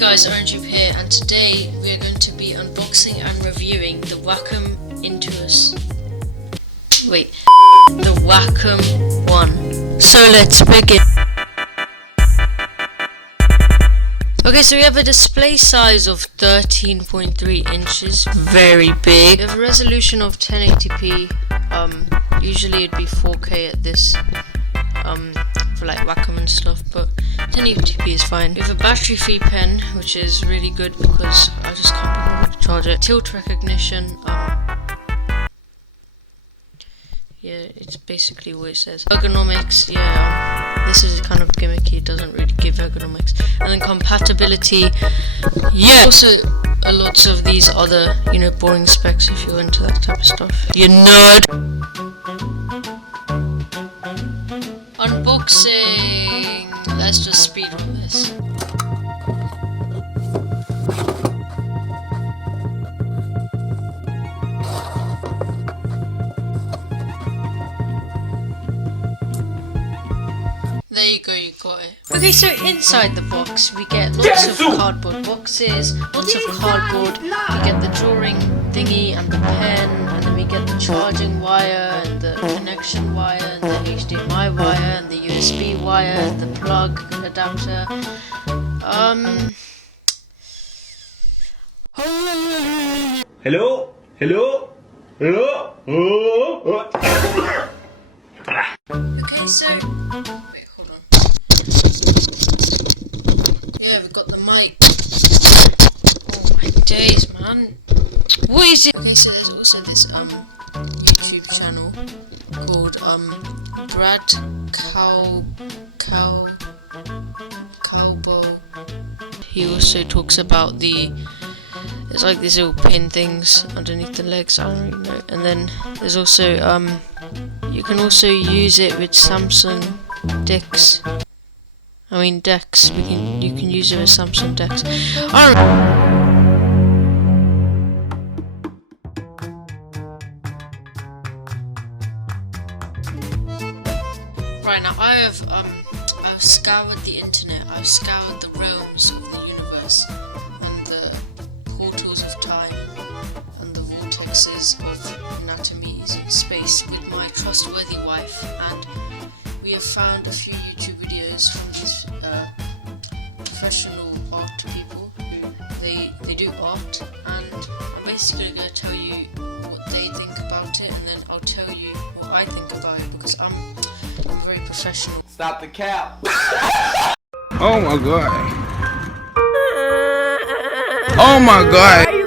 guys, OrangeTube here, and today we are going to be unboxing and reviewing the Wacom intuos. The Wacom one. So let's begin. Okay, so we have a display size of 13.3 inches, very big. We have a resolution of 1080p. Usually it'd be 4K at this, for like Wacom and stuff, but 1080p is fine. We have a battery-free pen, which is really good because I just can't be bothered to charge it. Tilt recognition. Yeah, it's basically what it says. Ergonomics, yeah, this is kind of gimmicky, it doesn't really give ergonomics. And then compatibility, yeah. Also, lots of these other, boring specs if you're into that type of stuff. You nerd! Unboxing! Let's just speed run this. There you go, you got it. Okay, so inside the box we get lots of cardboard boxes, lots of cardboard, we get the drawing thingy and the pen, and then we get the charging wire and the connection wire and the HDMI wire and the USB wire and the plug adapter. Hello? Okay, so wait, hold on. Yeah, we've got the mic. Oh my days, man. What is it? Okay, so there's also this YouTube channel called Brad Cowboy. He also talks about it's like these little pin things underneath the legs, I don't really know. And then there's also you can also use it with Samsung decks. You can use it with Samsung decks. Right now, I've scoured the internet. I've scoured the realms of the universe and the portals of time and the vortexes of anatomies in space with my trustworthy wife, and we have found a few YouTube videos from these professional art people. They do art, and I'm basically going to tell you what they think about it, and then I'll tell you what I think about it because I'm very professional. Stop the cap! Oh my god. Oh my god.